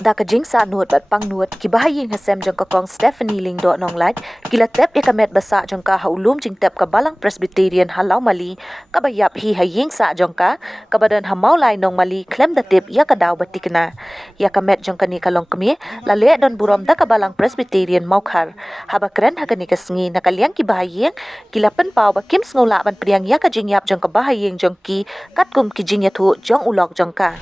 Da ka jing sa nuot bat pang nuot ki bahaying hasem jong ka kong Stephanie Ling do nong like kila tep ya kamet basa jong ka haulum jing tep ka balang Presbyterian halau mali ka bayap hi haying sa jong ka badan hamau lai nong mali klem da tip ya ka daw batikna ya kamet jong ka ni kalong kami lale don burom da ka balang Presbyterian maukhar haba kren ha ka ni kasngi na kalyang ki bahaying kila pen pau ba kim sngola ban priang ya ka jing yap jong ka bahaying jong ki kat kum ki jing ya thu jong ulok jong ka.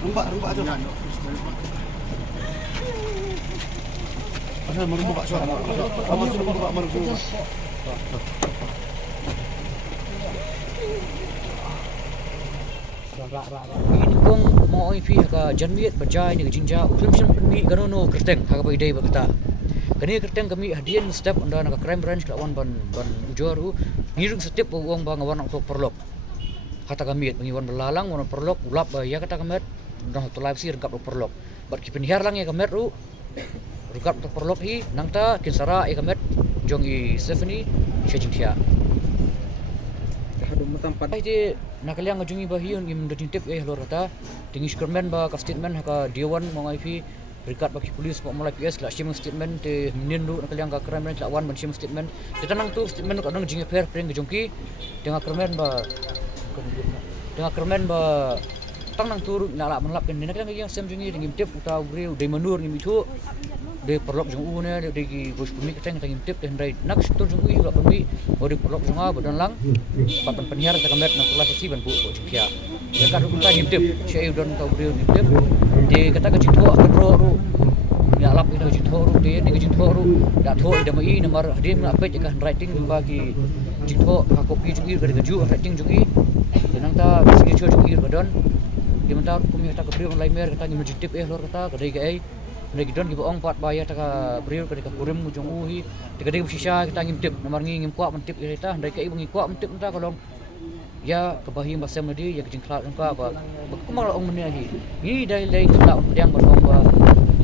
Rumpak tu. Asal merumbak suara. Kamu sudah merumbak. Ini kong mau ifi ka janmiat bajai ni jinja uklimshan kami ganono kerteng ha ka dei bakata kani kerteng kami hadian step unda na crime branch lawan ban ujoru ngirung step wong bang wan untuk perlok kata kami bangi wan belalang wan perlok ulap ya kata kami dah to live sir kap perlok bar ki penhiar lang ya kami ru rukap to perlok hi nangta kinsara ya kami jong i Stephanie shejingtia Pai je nakaliang ngajungi bahiun im dating tip lor kata tingis kermen ba ka statement ka dewan mongai fi rekat bagi polis pak mulai PS la shiming statement te mindu nakaliang ka kermen la wan ban shiming statement kita nang tu statement ka nang jingi fair pring ngajungki dengan kermen ba tang nang turu na la manlap ken nakaliang yang sem jungi dingim tip uta breu de manur ngim itu de perlok jong u ne de gi bos pumi keteng tangim tip de ndai nak stor jong u la pumi odi perlok jong a badan lang papan penyiar ta kamet na kelas si ban bu cikia ya ka ru ka nim tip chei don ka breu nim tip de kata ka jitho ka ro ru ya lap ina jitho ru de ni jitho ru da tho de mai nomor hadim na page ka writing bagi jitho ka copy jong i ka ju writing jong i denang ta signature jong i badan di mentar kumi ta ka breu lai mer kata ngim tip lor kata ka dei ga ai Negi don gibo ong pat bayar taka beriu ketika kurim ujung uhi ketika dia bersisa kita ngintip nomor ngim kuat mentip kita dari kai bengi kuat mentip kita kalau ya kebahim basam nadi ya kejengklat engka apa kemal ong meni lagi ni dari kita yang berong ba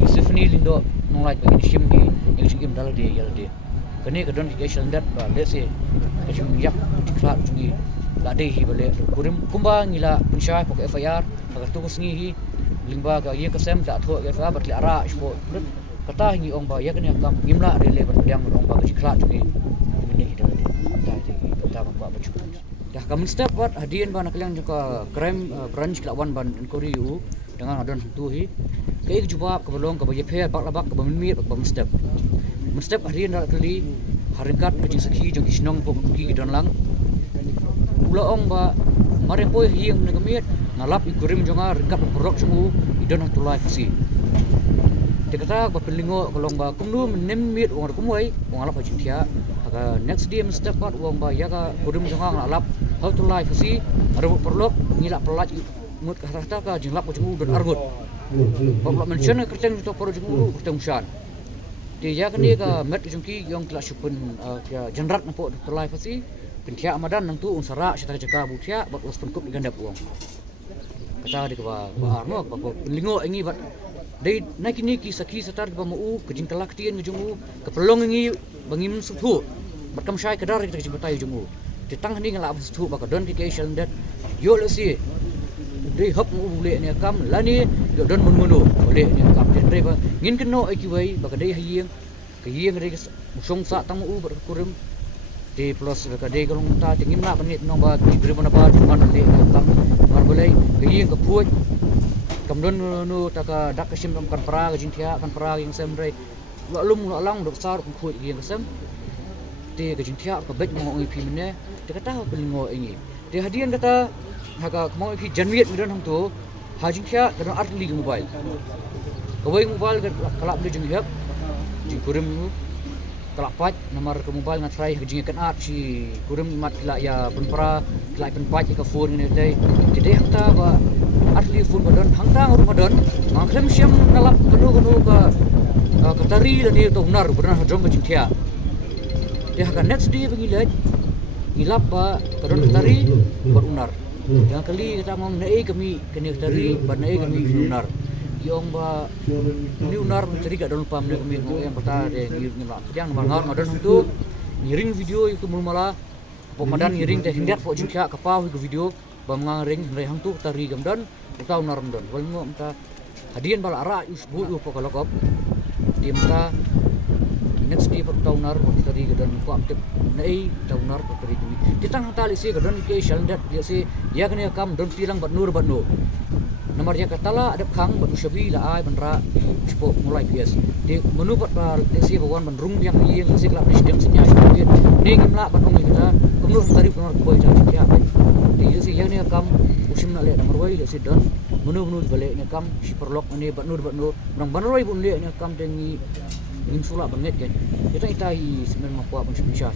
Stephanie Lindo nolai bagi sim di yang singim dalam dia ya dia kene kedon ke standard ba lese kejung yak kejengklat jungi lade hi bale kurim kumba ngila pensyai pok FIR agar tu kusngi hi lingba ka ye kasem ta tho ke fa batli ara ispo kata hingi ong ba ya kene kam ngimla de le ban yang ong ba ka khla jungi meni hidal de ta de ta ba ba chu dah kam step wat hadian ba naklang juga crime branch lawan ban inquiry u dengan adon tu hi ke jubab ke belong ke ba ye phe bak labak ke ba min mi ba step hadian dak kali haringkat ke jing sakhi jong isnong pok gi don lang ula ong ba mare poi hiang ne kemiet ngalap ikurim jonga ringkap perok sungu idon tu live si dekata ba pelingo kolong ba kumnu menemit wong kumoi wong alap jintia aga next day step part wong ba ya ka kurim jonga ngalap how to live si aru perlok ngilak pelaj mut ka rata ka jinglap jungu dan argut ba mention kerteng to poro jungu kerteng shan dia ya kan dia ka met jungki yang kelas supun jenrat nampo to live si pentia amadan nang tu unsara setara jaga butia bat waspun kup digandap wong kata di ba arno ba lingo ingi bat dei nakini ki sakhi satar ba mu kejing telak tien ngujungu kepelong ingi bangim suthu bat kam syai kedar kita jimbatai jungu ditang ni ngala suthu ba kadon ki sel dat yo lesi dei hop mu bule ni kam lani do don mun bule ni kam dei ba ngin keno ai ki wai ba kadai hieng dei song sa tang mu ba kurim di plus ka dei kalong ta tingim na banit no ba ki grim na ba man dei kam mar boleh hieng ka puoj kamdon nu taka dak kasim kan pra ka jintia kan pra yang semrei lo lum lo lang dok sar ku puoj hieng kasem te ka jintia ka bet mo ngi pimne te kata pelingo ingi te hadian kata haga mo ngi janwiet midon hang tu ha jintia ka art li mobile ka wei mobile ka kalap de jing hep jing kurim kelapat nomor ke mobile ngat try hujung kan art si kurim mat kila ya penpra kila penpat ke phone ni dei tidak hangta ba atli phone badon hangta ngurung badon mangklem siam nalap kanu ka katari la ni to unar benar hajong ke cintia dia akan next day bagi lej ngilap ba kadon katari bar unar yang kali kita ngom nei kami kene katari bar nei kami unar yong ba ni unar mencari kat dalam pam ne kami yang pata de ngilap yang ngar ngadon untuk ngiring video itu mulmala pemadan ngiring teh hindat po cintia kapau ke video ba mengaring rai hang tu tari gamdan utau narmdon wal ngom ta hadian bala ara usbu u pokolokop timta next day per taunar tari gadan ko amtep nei taunar per tari kami ditang tali si gadan ke shaldat dia si ya kene kam don tilang bat nur namarnya katala adep khang bat ushabi la ai banra spo mulai pias di menu bat bar dia si bawan bandrung yang yang si klap disdem senya ni ngimla bandung kita kumur tari kumur boy ja ya dia si yang ni kam usim na le namar wai dia si don menu balik ni kam si perlok ni bat nur nang banroi bun le ni kam dengi ngin sula banget kan kita itai semen makwa pun syah